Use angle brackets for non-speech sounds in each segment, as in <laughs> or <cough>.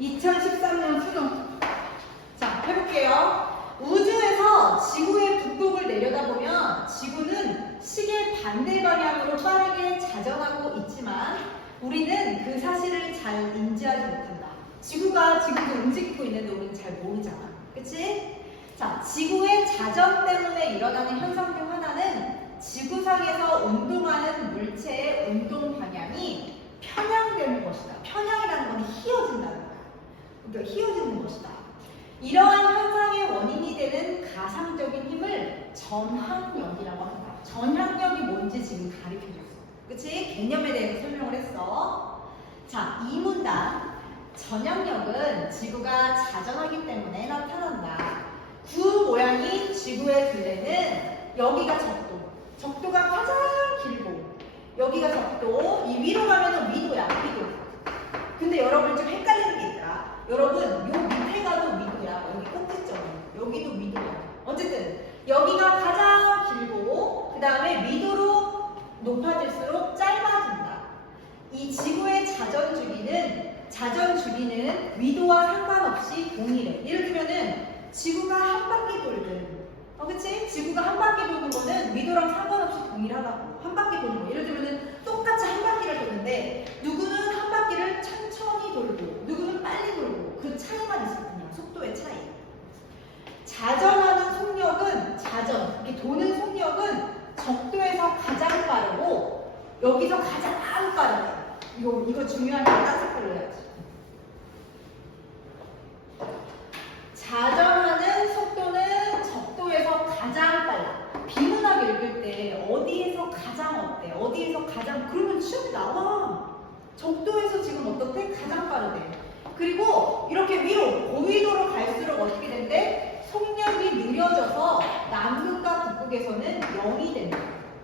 2013년 수능. 자, 해볼게요. 우주에서 지구의 북극을 내려다보면 지구는 시계 반대 방향으로 빠르게 자전하고 있지만 우리는 그 사실을 잘 인지하지 못한다. 지구가 지금도 움직이고 있는데 우리는 잘 모르잖아. 그치? 자, 지구의 자전 때문에 일어나는 현상 중 하나는 지구상에서 운동하는 물체의 운동 방향이 편향되는 것이다. 편향이라는 건 휘어진다는 거야. 그러니까 휘어지는 것이다. 이러한 현상의 원인이 되는 가상적인 힘을 전항력이라고 한다. 전항력이 뭔지 지금 가르쳐줬어. 그치? 개념에 대해서 설명을 했어. 자, 이 문단. 전향력은 지구가 자전하기 때문에 나타난다. 구 모양이 지구의 둘레는 여기가 적도. 적도가 가장 길고 여기가 적도. 이 위로 가면 은 위도야, 위도. 근데 여러분 좀 있더라. 여러분 요 밑에 가도 위도야. 여기 꼭지점. 여기도 위도야. 어쨌든 여기가 가장 길고 그 다음에 위도로 높아질수록 짧아진다. 이 지구의 자전 주기는 자전 주기는 위도와 상관없이 동일해. 예를 들면은 지구가 한 바퀴 돌든 어 그치? 지구가 한 바퀴 도는 거는 위도랑 상관없이 동일하다고. 한 바퀴 도는 거. 예를 들면은 똑같이 한 바퀴를 도는데 누구는 한 바퀴를 천천히 돌고 누구는 빨리 돌고 그 차이만 있을 뿐이야. 속도의 차이. 자전하는 속력은 자전, 이렇게 도는 속력은 적도에서 가장 빠르고 여기서 가장 빠르다. 이거 이거 중요하니까 따뜻하게 해야지. 자전하는 속도는 적도에서 가장 빨라. 비문학 읽을 때 어디에서 가장 어때? 어디에서 가장 그러면 쭉 나와. 적도에서 지금 어떻게 가장 빠르대. 그리고 이렇게 위로 고위도로 갈수록 어떻게 된대? 속력이 느려져서 남극과 북극에서는 0이 된다.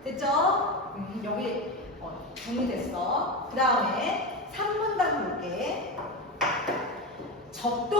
됐죠? 음, 여기 어, 정리됐어. 그 다음에 3문단 볼게.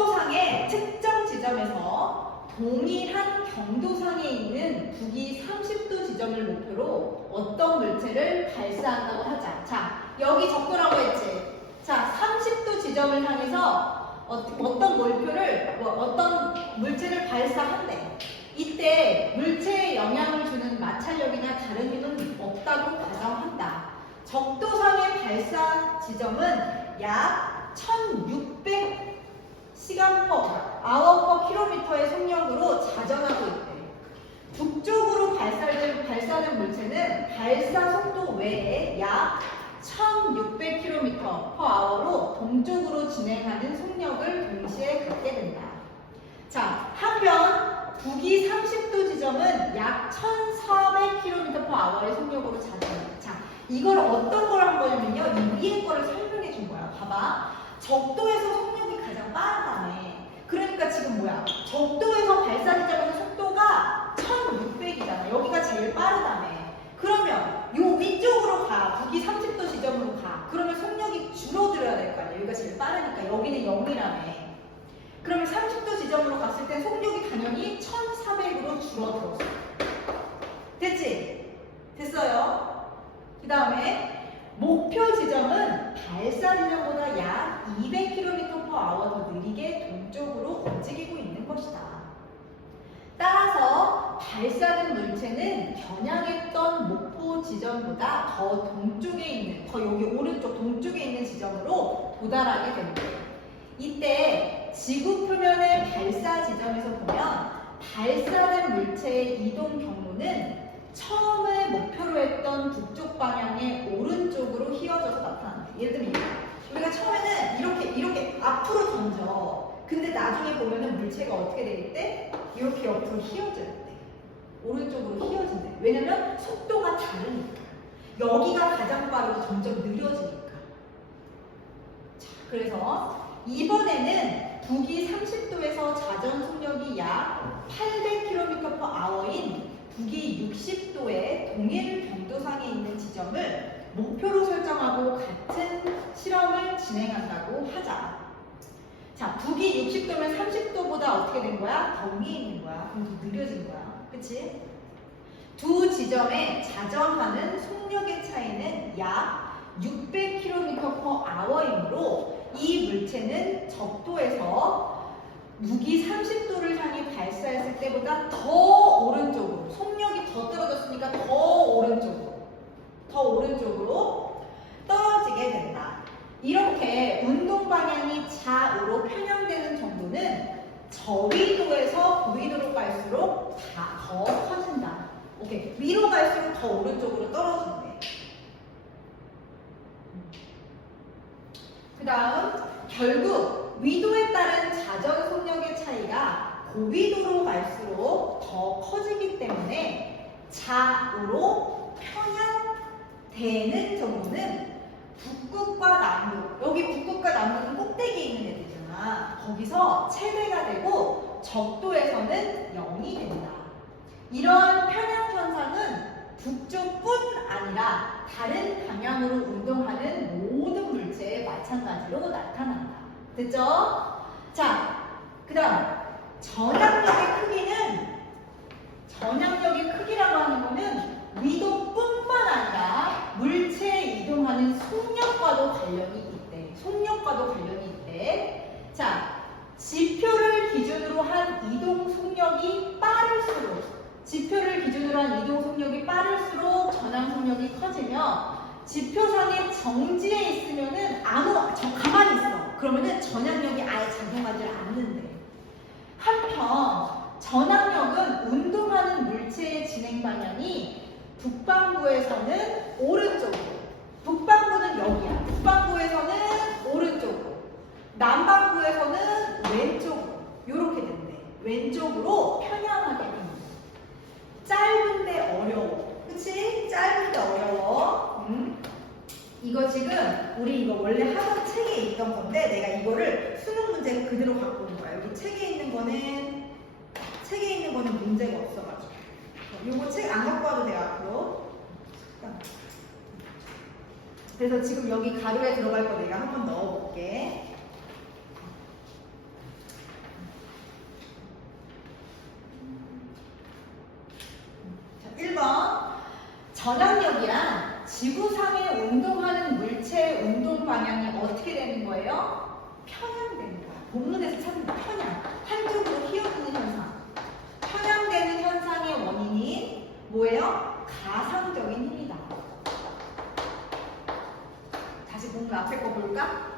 적도상의 특정 지점에서 동일한 경도상에 있는 북위 30도 지점을 목표로 어떤 물체를 발사한다고 하자. 자, 여기 적도라고 했지. 자, 30도 지점을 향해서 어, 어떤 mol표를 뭐 어떤 물체를 발사한대. 이때 물체에 영향을 주는 마찰력이나 다른 힘은 없다고 가정한다. 적도상의 발사 지점은 약 1600 시간 퍼 아워 퍼 킬로미터의 속력으로 자전하고 있대. 북쪽으로 발사된, 발사된 물체는 발사 속도 외에 약 1600km per hour로 동쪽으로 진행하는 속력을 동시에 갖게 된다. 자, 한편 북위 30도 지점은 약 1400km per hour의 속력으로 자전한다. 자, 이걸 어떤 걸 한 거냐면요. 이 위에 거를 설명해 준 거야. 봐봐. 적도에서 속력이 가장 빠르다며. 그러니까 지금 뭐야? 적도에서 발사 지점에서 속도가 1600이잖아. 여기가 제일 빠르다며. 그러면 요 위쪽으로 가. 북위 30도 지점으로 가. 그러면 속력이 줄어들어야 될 거 아니야. 여기가 제일 빠르니까 여기는 0이라며. 그러면 30도 지점으로 갔을 때 속력이 당연히 1400으로 줄어들었어. 됐지? 됐어요? 그 다음에 목표 지점은 발사 지점보다 약 200km per hour 더 느리게 동쪽으로 움직이고 있는 것이다. 따라서 발사된 물체는 겨냥했던 목표 지점보다 더 동쪽에 있는, 더 여기 오른쪽 동쪽에 있는 지점으로 도달하게 된다. 이때 지구 표면의 발사 지점에서 보면 발사된 물체의 이동 경로는 처음에 목표로 했던 북쪽 방향의 오른쪽으로 휘어져서 나타난다. 예를 들면. 우리가 처음에는 이렇게 이렇게 앞으로 던져. 근데 나중에 보면은 물체가 어떻게 돼 있대? 이렇게 옆으로 휘어질 때. 오른쪽으로 휘어진대. 왜냐면 속도가 다르니까. 여기가 가장 빠르고 점점 느려지니까. 자, 그래서 이번에는 북위 30도에서 자전 속력이 약 800km per hour인 북위 60도의 동일 경도상에 있는 지점을 목표로 설정하고 같은 실험을 진행한다고 하자. 자, 북위 60도면 30도보다 어떻게 된 거야? 더 위에 있는 거야. 그럼 더 느려진 거야. 그치? 두 지점에 자전하는 속력의 차이는 약 600km per hour이므로 이 물체는 적도에서 무기 30도를 향해 발사했을 때보다 더 오른쪽으로 속력이 더 떨어졌으니까 더 오른쪽으로 더 오른쪽으로 떨어지게 된다. 이렇게 운동 방향이 좌우로 편향되는 정도는 저위도에서 고위도로 갈수록 다더 커진다. 오케이. 위로 갈수록 더 오른쪽으로 떨어진대. 그 다음, 결국 위도에 따른 자전 속력의 차이가 고위도로 갈수록 더 커지기 때문에 좌우로 편향 되는 정도는 북극과 남극, 여기 북극과 남극은 꼭대기에 있는 애들이잖아. 거기서 최대가 되고 적도에서는 0이 된다. 이런 편향 현상은 북쪽뿐 아니라 다른 방향으로 운동하는 모든 물체에 마찬가지로 나타난다. 됐죠? 자, 그 다음 전향력의 크기는 전향력의 크기라고 하는 거는 위도뿐만 아니라 물체에 이동하는 속력과도 관련이 있대. 속력과도 관련이 있대. 자, 지표를 기준으로 한 이동 속력이 빠를수록 지표를 기준으로 한 이동 속력이 빠를수록 전향 속력이 커 지며 지표상에 정지해 있으면은 아무 저 가만히 있어. 그러면은 전향력이 아예 작용하지 않는데. 한편 전항력은 운동하는 물체의 진행 방향이 북반구에서는 오른쪽으로, 북반구는 여기야. 북반구에서는 오른쪽으로, 남반구에서는 왼쪽으로 이렇게 된대. 왼쪽으로 편향하게 됩니다. 짧은데 어려워. 그치? 짧은데 어려워. 음. 이거 지금 우리 이거 원래 학원 책에 있던 건데 내가 이거를 수능 문제 그대로 갖고 온 거야. 여기 책에 있는 거는 책에 있는 거는 문제가 없어가지고. 이거 책 안 갖고 와도 돼요 앞으로. 그래서 지금 여기 가루에 들어갈 거 내가 한번 넣어볼게. 자, 1번. 전압력이란 지구상에 운동하는 물체의 운동 방향이 어떻게 되는 거예요? 본문에서 찾는 편향. 한쪽으로 휘어지는 현상. 편향되는 현상의 원인이 뭐예요? 가상적인 힘이다. 다시 본문 앞에 거 볼까?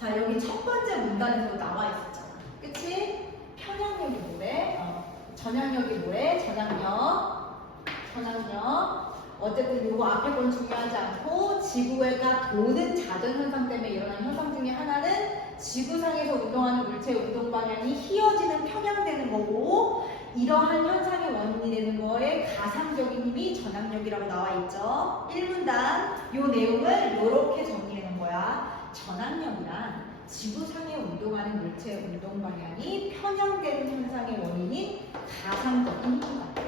자 여기 첫 번째 문단에서 나와 있었잖아. 그치? 편향력이 뭐래? 어, 전향력이 뭐래? 전향력. 전향력. 어쨌든 이거 앞에 건 중요하지 않고 지구가 도는 자전 현상 때문에 일어나는 현상 중에 하나는 지구상에서 운동하는 물체의 운동 방향이 휘어지는 편향되는 거고 이러한 현상의 원인이 되는 거에 가상적인 힘이 전압력이라고 나와 있죠. 1문단 요 내용을 이렇게 정리하는 거야. 전압력이란 지구상에 운동하는 물체의 운동 방향이 편향되는 현상의 원인인 가상적인 힘이다.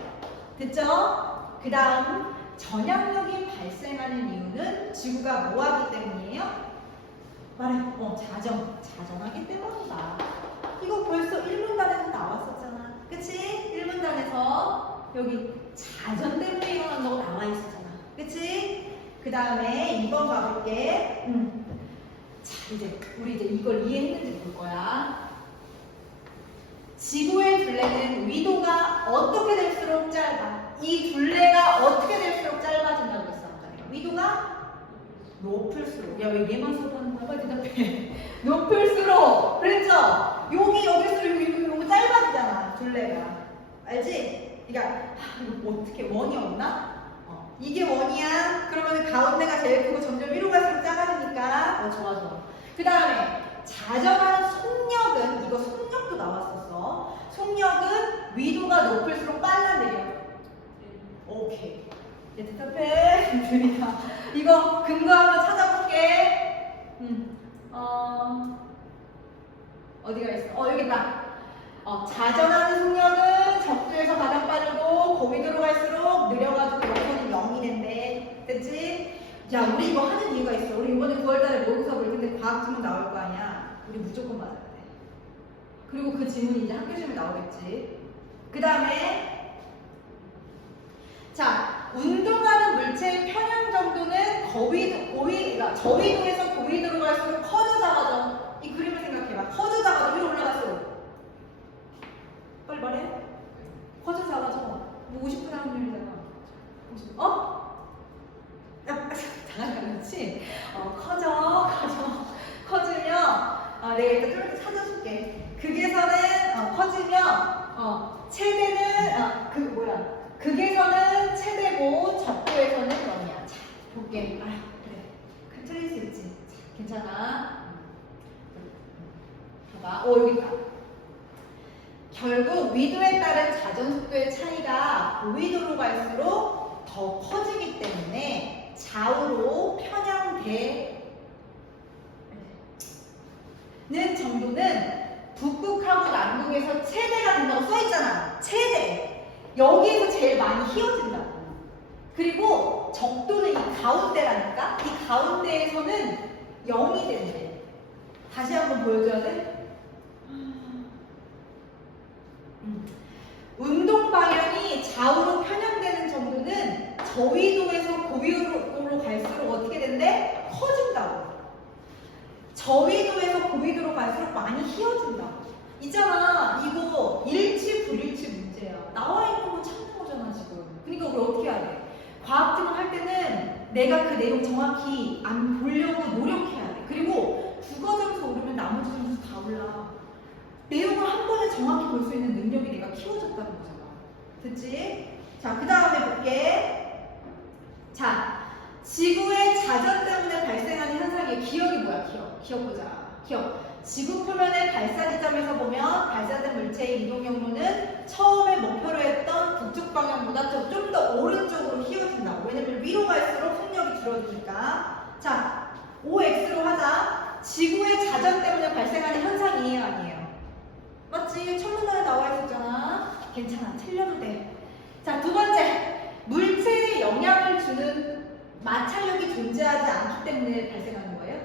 됐죠? 그 다음 전향력이 발생하는 이유는 지구가 뭐하기 때문이에요? 말해, 어, 자정, 자정하기 때문이다. 이거 벌써 1문단에서 나왔었잖아. 그치? 1문단에서 여기 자전 때문에 일어난다고 나와 있었잖아. 그치? 그 다음에 2번 가볼게. 음. 자, 이제 우리 이제 이걸 이해했는지 볼 거야. 지구의 둘레는 위도가 어떻게 될수록 짧아. 이 둘레가 어떻게 될수록 짧아진다고 했어. 아까. 위도가 높을수록. 야, 왜 얘만 수업하는 거야? 대답해. <laughs> 높을수록. 그랬죠? 여기, 여기서 여기, 여기, 여기 짧아지잖아. 둘레가. 알지? 그러니까, 하, 이거 어떻게 원이 없나? 어, 이게 원이야. 그러면 가운데가 제일 크고 점점 위로 갈수록 작아지니까. 어, 좋아, 좋아. 그 다음에, 자전한 속력은, 이거 속력도 나왔었어. 속력은 위도가 높을수록 빨라내려. 오케이. 이제 대답해. <laughs> 준이가. 이거 근거 한번 찾아볼게. 음. 어, 어디가 있어? 어, 여기 있다. 어, 자전하는 속력은 적도에서 가장 빠르고 고위도로 갈수록 느려가지고 여기서는 0이 된대. 됐지? 자, 우리 이거 하는 이유가 있어. 우리 이번에 9월달에 모의고사 볼 텐데 과학 질문 나올 거 아니야. 우리 무조건 맞아야 돼. 그리고 그 질문이 이제 학교 시험에 나오겠지. 그 다음에 자, 운동하는 물체의 편향 정도는 저위도 고위 그러니까 저위도에서 고위도로 갈수록 커져 작아져. 이 그림을 생각해봐. 커져 작아져 위로 올라갈수록 빨리 말해. 커져 작아져. 뭐 50분 하는 일이잖아. 50. 어? 야, <laughs> 당연히 그렇지. 어, 커져, 커져, 커지면 어, 내가 일단 좀 찾아줄게. 극에서는 어, 커지면 어, 최대는 어, 그 뭐야? 극에서는 최대고 적도에서는 0이야. 자, 볼게. 아, 그래. 그 틀릴 수 있지. 자, 괜찮아. 음. 봐봐. 오, 여기 있다. 결국 위도에 따른 자전 속도의 차이가 고위도로 갈수록 더 커지기 때문에 좌우로 편향되는 정도는 북극하고 남극에서 최대가 된다고 써있잖아. 최대. 여기에서 제일 많이 휘어진다고. 그리고 적도는 이 가운데라니까? 이 가운데에서는 0이 된대. 다시 한번 보여줘야 돼? 음. 운동 방향이 좌우로 편향되는 정도는 저위도에서 고위도로 갈수록 어떻게 된대? 커진다고. 저위도에서 고위도로 갈수록 많이 휘어진다고. 있잖아, 이거 일치 불일치 문제야. 나와 있는 거 찾는 거잖아 지금. 그러니까 우리 어떻게 해야 돼? 과학증을 할 때는 내가 그 내용 정확히 안 보려고 노력해야 돼. 그리고 국어 점수 오르면 나머지 점수 다 올라. 내용을 한 번에 정확히 볼 수 있는 능력이 내가 키워졌다는 거잖아. 됐지? 자, 그 다음에 볼게. 자, 지구의 자전 때문에 발생하는 현상의 기억이 뭐야? 기억. 기억 보자. 기억. 지구 표면의 발사 지점에서 보면 발사된 물체의 이동 경로는 처음에 목표로 했던 북쪽 방향보다 좀 더 오른쪽으로 휘어진다. 왜냐면 위로 갈수록 속력이 줄어드니까. 자, OX로 하자. 지구의 자전 때문에 발생하는 현상이에요, 아니에요? 맞지? 첫 문단에 나와 있었잖아. 괜찮아. 틀려도 돼. 자, 두 번째. 물체에 영향을 주는 마찰력이 존재하지 않기 때문에 발생하는 거예요?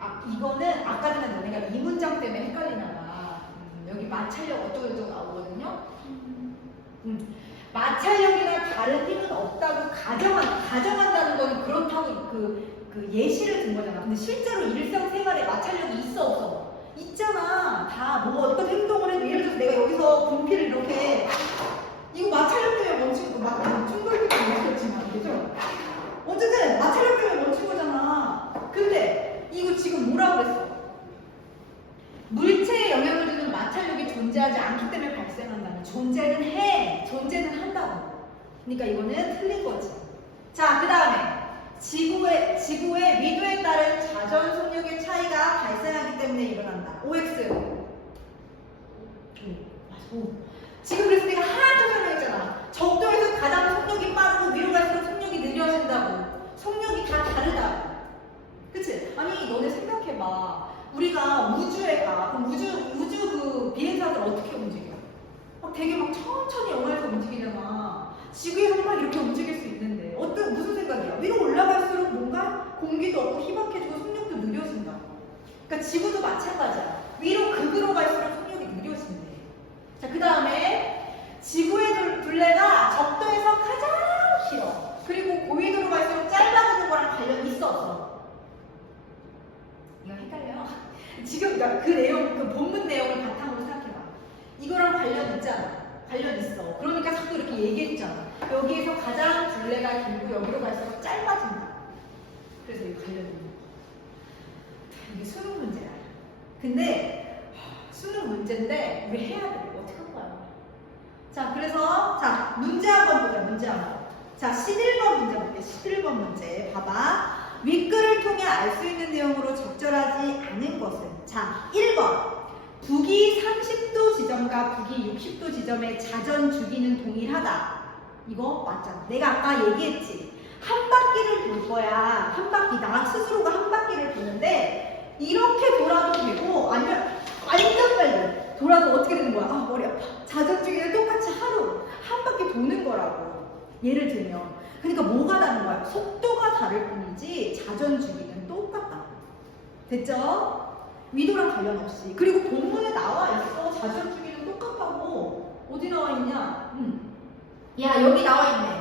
아, 이거는 아까 전에 너네가 이 문장 때문에 헷갈리나 봐. 음, 여기 마찰력 어쩌고저쩌고 나오거든요. 음, 마찰력이나 다른 힘은 없다고 가정한, 가정한다는 거는 그렇다고 그, 그 예시를 든 거잖아. 근데 실제로 일상생활에 마찰력이 있어 없어? 있잖아. 다 뭐 어떤 행동을 해도 예를 들어서 내가 여기서 분필을 이렇게 이거 마찰력 때문에 멈춘 거 막, 둥글게 멈췄지만 그죠? 어쨌든 마찰력 때문에 멈춘 거잖아. 근데 이거 지금 뭐라 그랬어? 물체에 영향을 주는 마찰력이 존재하지 않기 때문에 발생한다면 존재는 해, 존재는 한다고. 그러니까 이거는 틀린 거지. 자, 그 다음에 지구의 지구의 위도에 따른 자전 속력의 차이가 발생하기 때문에 일어난다. OX. 오, 맞아. 오. 지금 그래서 내가 하나도 설명했잖아. 적도에서 가장 속력이 빠르고 위로 갈수록 속력이 느려진다고. 속력이 다 다르다고. 그치? 아니 너네 생각해봐. 우리가 우주에 가. 그럼 우주 우주 그 비행사들 어떻게 움직여? 막 되게 막 천천히 영화에서 움직이잖아. 지구에서 막 이렇게 움직일 수 있는데 어떤 무슨 생각이야? 위로 올라갈수록 뭔가 공기도 없고 희박해지고 속력도 느려진다. 그러니까 지구도 마찬가지야. 위로 극으로 갈수록 속력이 느려진대. 자, 그 다음에 지구의 둘- 둘레가 적도에서 가장 길어. 그리고 고위도로 갈수록 짧아지는 거랑 관련이 있어 없어? 이거 헷갈려. 지금 그러니까 그 내용, 그 본문 내용을 바탕으로 생각해봐. 이거랑 관련 있잖아. 관련 있어. 그러니까 자꾸 이렇게 얘기했잖아. 여기에서 가장 둘레가 길고 여기로 갈수록 짧아진다. 그래서 이 관련이 있는 거야. 이게 수능 문제야. 근데 하, 수능 문제인데 우리 해야 돼. 어떻게 할 거야? 자, 그래서 자 문제 한번 보자. 문제 한번. 자, 11번 문제 볼게. 11번 문제 봐봐. 윗글을 통해 알 수 있는 내용으로 적절하지 않은 것은 자, 1번. 북위 30도 지점과 북위 60도 지점의 자전 주기는 동일하다. 이거 맞잖아. 내가 아까 얘기했지. 한 바퀴를 돌 거야. 한 바퀴. 나 스스로가 한 바퀴를 도는데 이렇게 돌아도 되고 아니면 완전 빨리 돌아도 어떻게 되는 거야? 아 머리 아파. 자전 주기는 똑같이 하루 한 바퀴 도는 거라고. 예를 들면. 그러니까 뭐가 다른 거야? 속도가 다를 뿐이지 자전 주기는 똑같다. 됐죠? 위도랑 관련 없이. 그리고 본문에 나와 있어. 자전 주기는 똑같다고. 어디 나와 있냐? 음. 야, 여기 나와 있네.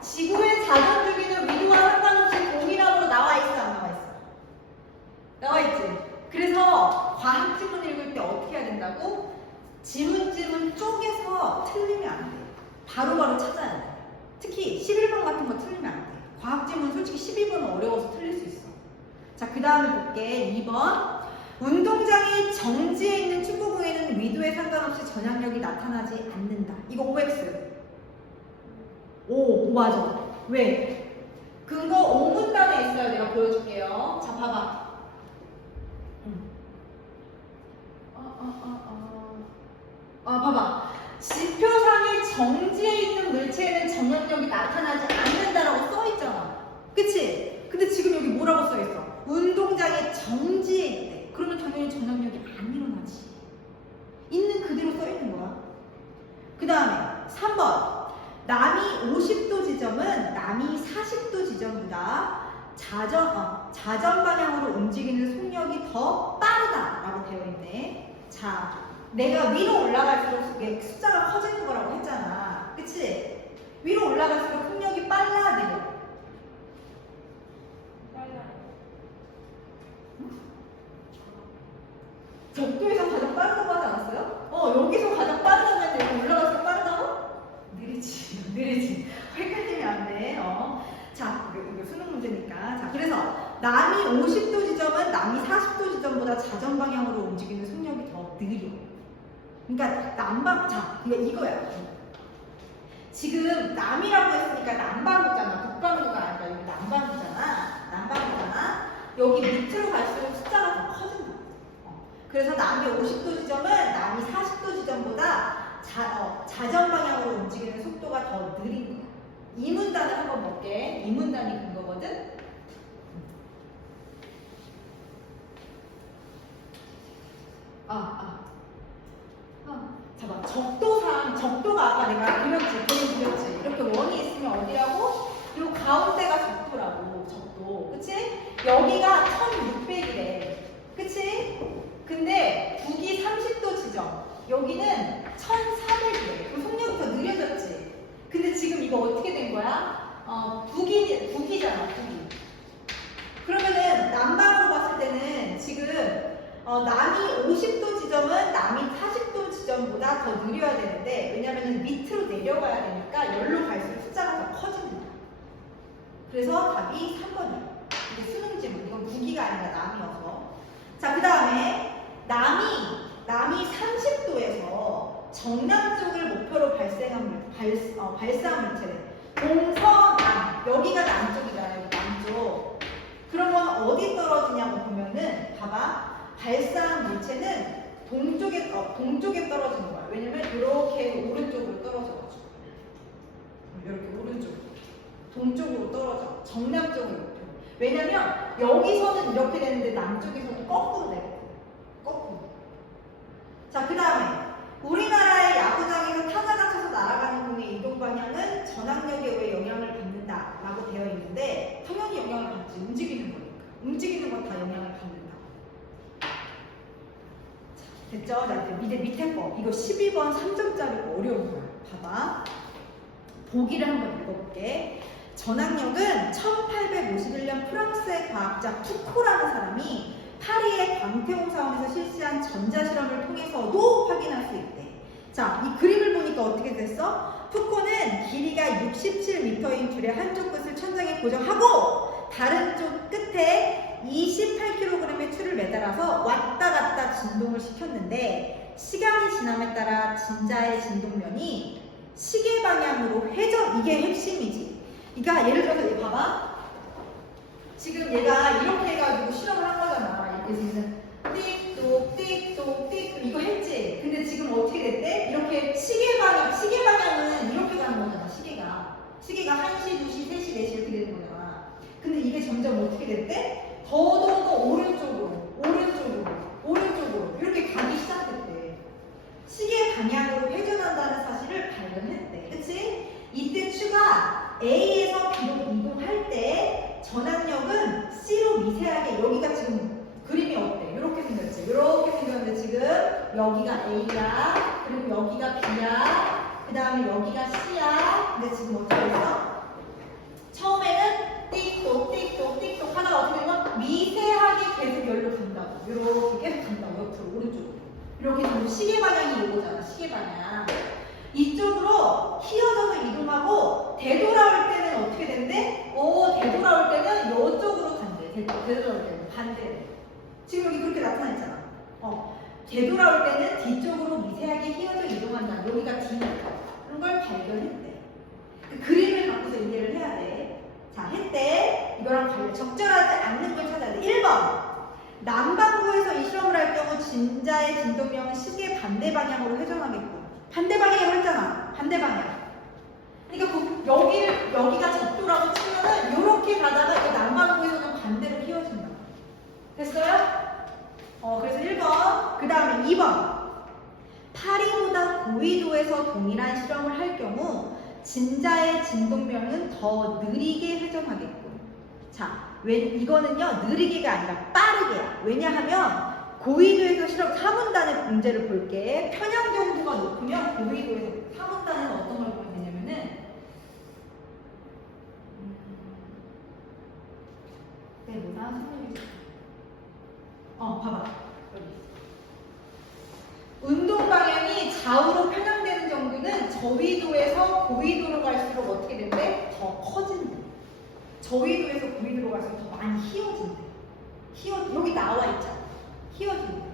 지구의 자전 주기는 위도와 상관없이 동일함으로 나와 있어, 안 나와 있어? 나와 있지? 그래서 과학 지문 읽을 때 어떻게 해야 된다고? 지문 지문 쪼개서 틀리면 안 돼. 바로바로 찾아야 돼. 특히 11번 같은 거 틀리면 안 돼. 과학 지문 솔직히 12번은 어려워서 틀릴 수 있어. 자, 그 다음에 볼게. 2번. 운동장이 정지해 있는 축구공에는 위도에 상관없이 전향력이 나타나지 않는다. 이거 OX. 오, 맞아. 왜? 근거 5문단에 있어요. 내가 보여줄게요. 자, 봐봐. 음. 아, 아, 아, 아. 아, 봐봐. 지표상에 정지해 있는 물체에는 전향력이 나타나지 않는다라고 써 있잖아. 그치? 근데 지금 여기 뭐라고 써 있어? 운동장에 정지해 있대. 그러면 당연히 전향력이 안 일어나지. 있는 그대로 써 있는 거야. 그 다음에 3번. 남이 50도 지점은 남이 40도 지점보다 자전, 어, 자전 방향으로 움직이는 속력이 더 빠르다 라고 되어 있네. 자, 내가 위로 올라갈수록 이게 숫자가 커지는 거라고 했잖아. 그치? 위로 올라갈수록 속력이 빨라, 느려. 적도에서 가장 빠르다고 하지 않았어요? 어, 여기서 가장 빠르다고 했는데 올라갈수록 빠르다고? 느리지, <laughs> 느리지. 헷갈리면 안 돼. 어. 자, 이거, 수능 문제니까. 자, 그래서 남이 50도 지점은 남이 40도 지점보다 자전 방향으로 움직이는 속력이 더 느려. 그러니까 남방, 자, 이거 이거야. 지금 남이라고 했으니까 남방구잖아. 북방구가 아니라 여기 남방구잖아. 남방구잖아. 여기 밑으로 갈수록 숫자가 더. 어. 그래서 남이 50도 지점은 남이 40도 지점보다 자, 어, 자전 방향으로 움직이는 속도가 더 느린 거야. 이 문단을 한번 볼게. 이 문단이 근거거든. 아, 아. 아, 봐봐. 적도상, 적도가 아까 내가 그렸지, 그림 그렸지. 이렇게 원이 있으면 어디라고? 요 가운데가 적도라고, 적도. 그치? 여기가 1600이래. 그치? 근데 북이 30도 지점. 여기는 1400이래. 그럼 속력이 더 느려졌지? 근데 지금 이거 어떻게 된 거야? 어, 북이, 북이잖아, 북이. 그러면은 남방으로 봤을 때는 지금 어, 남이 50도 지점은 남이 40도 지점보다 더 느려야 되는데 왜냐면은 밑으로 내려가야 되니까 열로 갈수록 숫자가 더 커집니다. 그래서 답이 3번이에요. 이게 수능 지문. 이건 북이가 아니라 남이어서. 자, 그 다음에 남이 남이 30도에서 정남 쪽을 목표로 발생한 물, 발, 어, 발사한 물체는 동서남 여기가 남쪽이잖아요. 남쪽. 그러면 어디 떨어지냐고 보면은 봐봐 발사한 물체는 동쪽에 어, 동쪽에 떨어지는 거야. 왜냐면 이렇게 오른쪽으로 떨어져가지고 이렇게 오른쪽 동쪽으로 떨어져 정남 쪽으로 이렇게. 왜냐면 여기서는 이렇게 되는데 남쪽에서는 거꾸로 거꾸로. 자 그 다음에 우리나라의 야구장에서 타자가 쳐서 날아가는 공의 이동 방향은 전압력에 의해 영향을 받는다 라고 되어 있는데 당연히 영향을 받지 움직이는 거니까 움직이는 건 다 영향을 받는다. 자, 됐죠? 자 이제 밑에 밑에 거 이거 12번 3점짜리 어려운 거야. 봐봐. 보기를 한번 읽어볼게. 전압력은 1851년 프랑스의 과학자 푸코라는 사람이 파리의 광태공 사원에서 실시한 전자실험을 통해서도 확인할 수 있대. 자, 이 그림을 보니까 어떻게 됐어? 푸코는 길이가 67m인 줄의 한쪽 끝을 천장에 고정하고 다른 쪽 끝에 28kg의 추를 매달아서 왔다 갔다 진동을 시켰는데 시간이 지남에 따라 진자의 진동면이 시계 방향으로 회전 이게 핵심이지. 그러니까 예를 들어서 얘 봐봐. 지금 얘가 이렇게 해가지고 실험을 한 거잖아. 이렇게 지금 띡똑 띡똑 띡똑 이거 했지. 근데 지금 어떻게 됐대? 이렇게 시계 방향 시계 방향은 이렇게 가는 거잖아. 시계가 시계가 1시, 2시, 3시, 4시 이렇게 되는 거잖아. 근데 이게 점점 어떻게 됐대? 더더더 오른쪽으로 오른쪽으로 오른쪽으로 이렇게 가기 시작했대. 시계 방향으로 회전한다는 사실을 발견했대. 그치? 이때 추가 A에서 B로 이동할 때 전압력은 C로 미세하게 여기가 지금 그림이 어때? 이렇게 생겼지? 이렇게 생겼는데 지금 여기가 A야. 그리고 여기가 B야. 그 다음에 여기가 C야. 근데 지금 어떻게 됐어? 처음에는 띡똑 띡똑 띡똑 하다가 어떻게 되면 미세하게 계속 열로 간다고. 이렇게 계속 간다고. 옆으로 오른쪽으로. 이렇게 지금 시계 방향이 이거잖아. 시계 방향. 이쪽으로 휘어져서 이동하고 되돌아올 때는 어떻게 된대? 오 되돌아올 때는 이쪽으로 간대. 되, 되돌아올 때는 반대. 지금 여기 그렇게 나타나 있잖아. 어 되돌아올 때는 뒤쪽으로 미세하게 휘어져 이동한다. 여기가 D니까 그런 걸 발견했대. 그 그림을 갖고서 이해를 해야 돼. 자, 했대. 이거랑 관련 적절하지 않는 걸 찾아야 돼. 1번. 남반구에서 이 실험을 할 경우 진자의 진동명은 시계 반대 방향으로 회전하겠고. 반대 방향이라고 했잖아. 반대 방향. 그러니까 그 여기를 여기가 적도라고 치면은 이렇게 가다가 이 남반구에서는. 됐어요? 어, 그래서 1번. 그 다음에 2번. 파리보다 고위도에서 동일한 실험을 할 경우 진자의 진동면은 더 느리게 회전하겠군. 자, 왜 이거는요 느리게가 아니라 빠르게야. 왜냐하면 고위도에서 실험 3분단의 문제를 볼게. 편향 정도가 높으면 고위도에서 3분단은 어떤 걸 보면 되냐면은 음, 네, 뭐나 선생님이 어, 봐봐. 여기. 운동 방향이 좌우로 편향되는 정도는 저위도에서 고위도로 갈수록 어떻게 된대? 더 커진대. 저위도에서 고위도로 갈수록 더 많이 휘어진대. 휘어 여기 나와 있잖아. 휘어진대.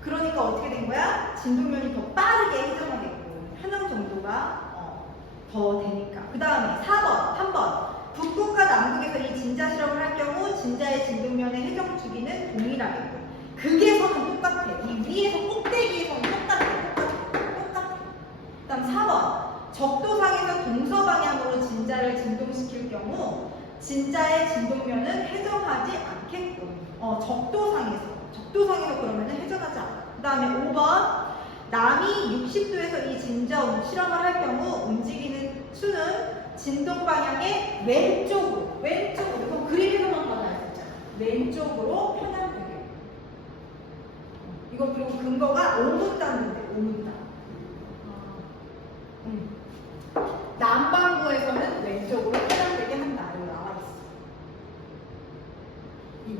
그러니까 어떻게 된 거야? 진동면이 더 빠르게 회전하겠고 편향 정도가 어, 더 되니까. 그 다음에 4번, 3번. 북극과 남극에서 이 진자 실험을 할 경우 진자의 진동면의 회전 주기는 동일하겠고 극에서는 똑같아. 이 위에서 꼭대기에서는 똑같아. 똑같아. 그 다음 4번. 적도상에서 동서 방향으로 진자를 진동시킬 경우 진자의 진동면은 회전하지 않겠군. 어, 적도상에서. 적도상에서 그러면은 회전하지 않아. 그 다음에 5번. 남이 60도에서 이 진자 실험을 할 경우 움직이는 수는 진동 방향의 왼쪽으로, 왼쪽으로, 이거 그림에서만 받아야 되잖아. 왼쪽으로 편향되게. 이거 그리고 근거가 오문단인데, 오문단. 음. 남반구에서는 왼쪽으로 편향되게 한다. 이거 나와 있어. 이,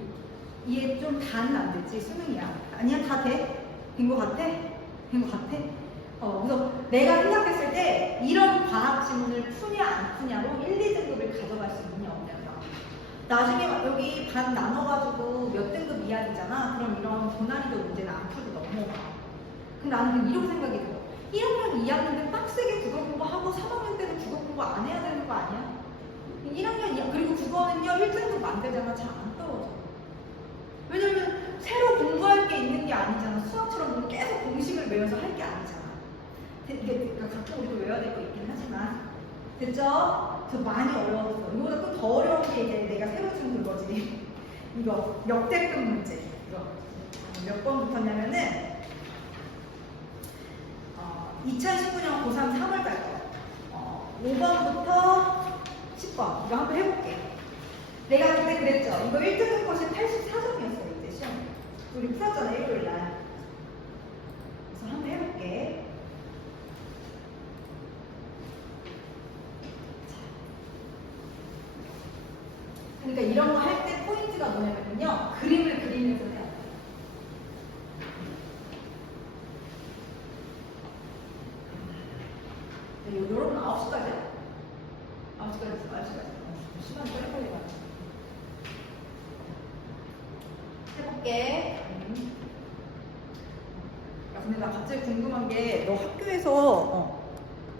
이해 좀 다는 안 됐지? 수능이야. 아니야, 다 돼? 된 거 같아? 된 거 같아? 어, 그래서 내가 생각했을 때 이런 과학 지문을 푸냐 안 푸냐로 1, 2등급을 가져갈 수 있느냐 없냐가 나중에 막 여기 반 나눠가지고 몇 등급 이하이잖아 그럼 이런 고난이도 문제는 안 풀고 넘어가 근데 나는 이런 생각이 들어 1학년, 2학년 때 빡세게 국어 공부하고 3학년 때는 국어 공부 안 해야 되는 거 아니야? 1학년, 2학년 그리고 국어는요 1등급 만들잖아 잘 안 떨어져 왜냐면 새로 공부할 게 있는 게 아니잖아 수학처럼 뭐 계속 공식을 외워서 할 게 아니잖아 이게 가끔 우리도 외워야 될 거 있긴 하지만 됐죠? 저 많이 어려웠어. 이거보다 또 더 어려운 게 이제 내가 새로 준 그거지. <laughs> 이거 역대급 문제. 이거 몇 번 붙었냐면은 어, 2019년 고3 3월 갈 거. 어, 5번부터 10번. 이거 한번 해볼게. 내가 그때 그랬죠. 이거 1등급 것이 84점이었어요. 이때 시험. 우리 풀었잖아, 일요일 날. 그래서 한번 해볼게. 그러니까 이런 거 할 때 포인트가 뭐냐면요. 그림을